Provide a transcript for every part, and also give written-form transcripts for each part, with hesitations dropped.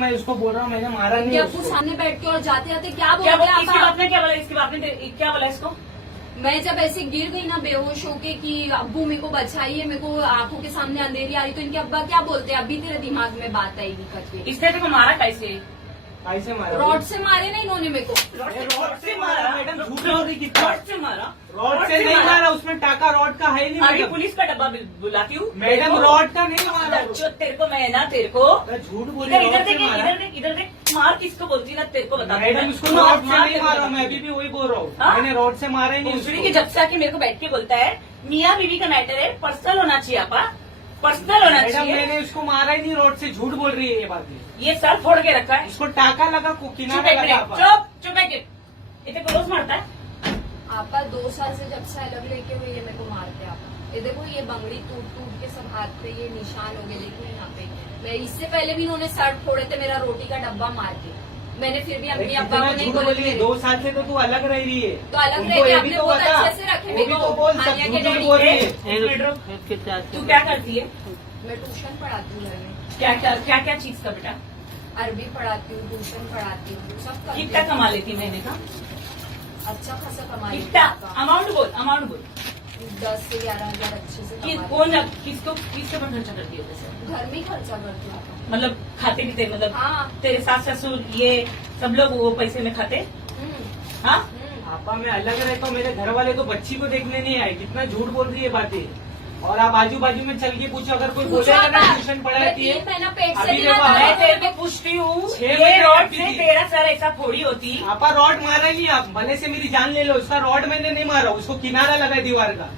मैं उसको बोल रहा हूँ मैंने मारा नहीं क्या उसको। अब्बू सामने बैठ के और जाते जाते क्या क्या बोलते इसके हैं बाप ने क्या बोला? इसके बाप ने क्या बोला इसको? मैं जब ऐसे गिर गई ना बेहोश होके कि अब्बू मेरे को बचाइए, मेरे को आंखों के सामने अंधेरी आ रही, तो इनके अब्बा क्या बोलते हैं? अभी तेरे दिमाग में बात आएगी करके। इसने तेरे को मारा कैसे? कैसे मारा? रॉड से मारे ना इन्होंने मेरे को। रॉड से मारा मैडम, झूठ बोल रही कितना? रॉड से मारा? रॉड से नहीं मारा, उसमें टाका रॉड का है नहीं अभी मैडम। पुलिस का डब्बा बुलाती हूँ मैडम रॉड का नहीं मारा। तेरे को मैं ना तेरे को मैं झूठ बोल इधर रही इधर रॉड से देख मारा। इधर देख इधर देख मार किसको बोलती ना तेरे को बता मैडम इसको रॉड से नहीं मारा, मैं अभी भी वही बोल रहा हूँ। हाँ? मैंने रॉड से मारा ही नहीं भोसड़ी की उसको। जब से आके मेरे को बैठ के बोलता है मियाँ बीवी का मैटर है, पर्सनल होना चाहिए आपा, पर्सनल होना मैडम चाहिए। मैंने उसको मारा ही नहीं रॉड से, झूठ बोल रही है ये बात। ये सर फोड़ के रखा है। उसको टाका लगा, चुप किनारा एक लगा। मिनट, चुप चुप एक मिनट। इतने को रोज मारता है। आपा 2 साल से जब से अलग लेके हुए ये मेरे को मारते आप। ये देखो ये बंगड़ी टूट टूट के सब हाथ पे ये निशान हो गए, देखो यहाँ पे। मैं इससे पहले भी इन्होंने शर्ट फोड़े थे मेरा रोटी का डब्बा मार के। मैंने फिर भी अपनी अब्बा को नहीं बोली। 2 साल से तो तू अलग रह रही है। तो अलग उनको रह के ये आपने भी तो बहुत बता। अच्छे से रखे वो भी मेरे तो को। बोल, सब हानिया के झूठ डैडी बोल रही एक है। मिनट रुक। तू क्या करती है? मैं ट्यूशन पढ़ाती हूँ घर में। क्या क्या क्या क्या चीज का बेटा? अरबी पढ़ाती हूँ, ट्यूशन पढ़ाती हूँ, सब करती कितना हूँ। कमा लेती महीने का? अच्छा खासा कमाई कितना? अमाउंट बोल, अमाउंट बोल। 10 से 11 हजार अच्छे से कमाती हूँ। कौन किसके पर खर्चा करती है पैसे? घर में ही खर्चा करती हूँ। मतलब खाते पीते मतलब हाँ। तेरे सास ससुर ये सब लोग वो पैसे में खाते? हम्म, हाँ पापा मैं अलग रहता हूँ, मेरे घर वाले तो बच्ची को देखने नहीं आए। कितना झूठ बोल रही है बातें। और आप आजू बाजू में चल के पूछो, अगर कोई बोलेगा ना ट्यूशन पढ़ाती है। 3 महीना पेट से अभी नहीं देखो, आता मैं है। तेरे को पूछती हूँ 6 ये महीने रॉड करती से थी। तेरा सर ऐसा थोड़ी होती। पापा रॉड मारा ही नहीं, आप भले से मेरी जान ले लो, उसका रॉड मैंने नहीं मारा, उसको किनारा लगा है दीवार का।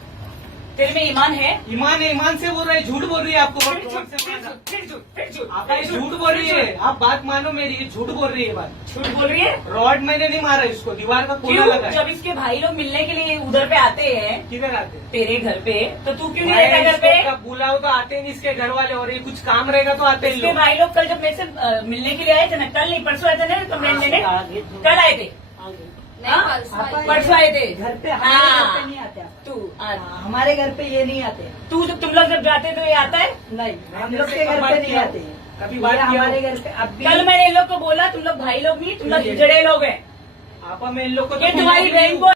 तेरे में ईमान है? ईमान से बोल रहे हैं, झूठ बोल रही है आपको। फिर रॉड झूठ, से फिर मारा। झूठ, फिर झूठ, फिर झूठ, आप फिर ये झूठ बोल रही है, आप बात मानो मेरी, ये झूठ बोल रही है बात। झूठ बोल रही है। रॉड मैंने नहीं मारा इसको, दीवार का कोना क्यों? लगा है। जब इसके भाई लोग मिलने के लिए उधर पे आते हैं किधर आते हैं? तेरे घर पे, तो तू क्यों नहीं भाई, रहता घर पे? इसको कब बुलाओ तो आते नहीं इसके घर वाले, और ये कुछ काम रहेगा तो आते हैं इसके लोग। भाई लोग कल जब मेरे से मिलने के लिए आए थे ना, कल नहीं परसों आए थे ना कंप्लेंट देने, कल आए थे? नहीं, हाँ? परसों परसों आए थे घर पे हमारे घर पे नहीं आते आप। तू हमारे घर पे ये नहीं आते। तू जब तुम लोग जब जाते तो ये आता है? नहीं, हम लोग के घर पे नहीं आते। कभी ये बात किया हमारे हो? घर पे अब भी कल मैंने इन लोग को बोला तुम लोग भाई लोग नहीं, तुम लोग जड़े लोग हैं। आपा मैं इन लोग को तो ये तुम्हारी बुलाई बहन को